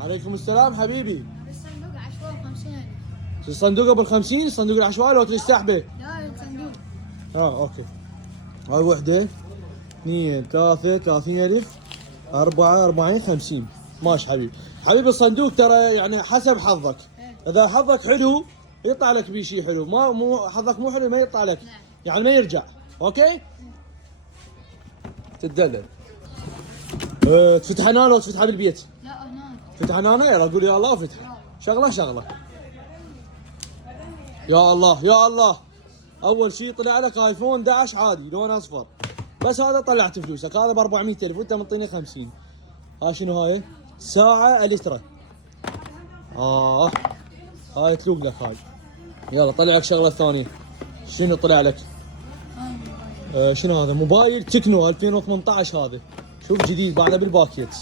عليكم السلام حبيبي. الصندوق عشوائي 50,000. الصندوق ابو ال50، الصندوق العشوائي لو تستحبه. لا الصندوق. اوكي. هاي وحده 2 3 30,000 4 40 50. ماشي حبيبي. حبيبي الصندوق ترى يعني حسب حظك. اذا حظك حلو يطلع لك بيه شيء حلو، ما مو حظك مو حلو ما يطلع لك. نعم. يعني ما يرجع. اوكي؟ تتدلل. تفتح هنا لو تفتح بالبيت؟ لا هناك. فتح هنا يلا قول يا الله وفتح. شغله شغله. يا الله يا الله. اول شيء طلع لك ايفون 11 عادي لون اصفر. بس هذا طلعت فلوسك، هذا ب 400,000 وانت منطيني 50. ها شنو هاي؟ ساعة الكترا. هاي تلوق لك هاي. يلا طلع لك شغلة ثانية. شنو طلع لك؟ شنو هذا؟ موبايل تكنو 2018 هذا. شوف جديد بعده بالباكيت.